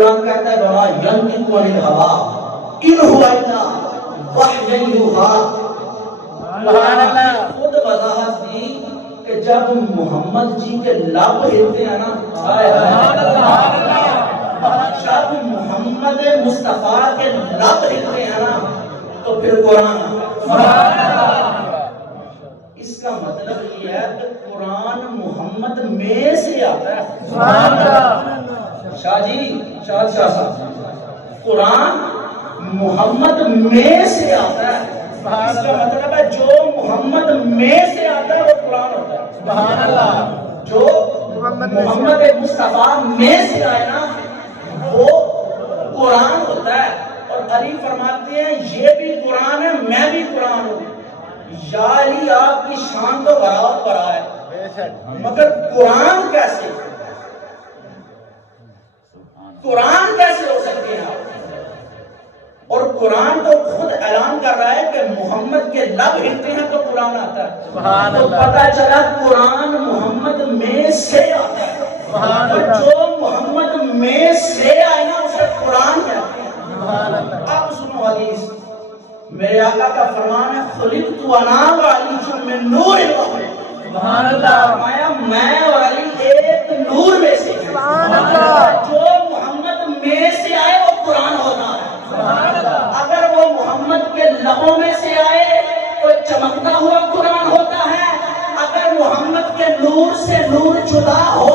قرآن کہتا ہے وما ینطق عن الہوی ان هو الا وحی یوحی. سبحان اللہ. خود وضاحت دی کہ جب محمد جی کے لب ہلتے ہیں نا، جب محمد مصطفیٰ کے لب ہلتے ہیں نا تو پھر قرآن. اس کا مطلب یہ ہے کہ قرآن محمد میں سے آتا ہے. شاہ جی، شاہ صاحب، قرآن محمد میں سے آتا ہے. اس کا مطلب ہے جو محمد میں سے آتا ہے وہ قرآن ہوتا ہے. سبحان اللہ. جو محمد مصطفیٰ میں سے آئے نا وہ قرآن ہوتا ہے. اور علی فرماتے ہیں یہ بھی قرآن ہے میں بھی قرآن ہوں. یا علی آپ کی شان تو برابر برا ہے، مگر قرآن کیسے، قرآن کیسے ہو سکتے ہیں آپ؟ اور قرآن تو خود اعلان کر رہا ہے کہ محمد کے لب ہلتے ہیں تو قرآن آتا ہے. تو پتہ چلا قرآن محمد میں سے آتا ہے. اور جو محمد میں سے آئے نا اسے قرآن کہتے ہیں. آپ سنو حدیث، میرے آقا کا فرمان ہے خلقت انا وعلی من نور اللہ. سبحان اللہ. فرمایا میں اور علی ایک نور میں سے ہیں. سبحان اللہ. جو محمد میں سے آئے وہ قرآن ہوتا ہے. سبحان اللہ. اگر وہ محمد کے لبوں میں سے آئے تو چمکتا ہوا قرآن ہوتا ہے. اگر محمد کے نور سے نور جدا ہو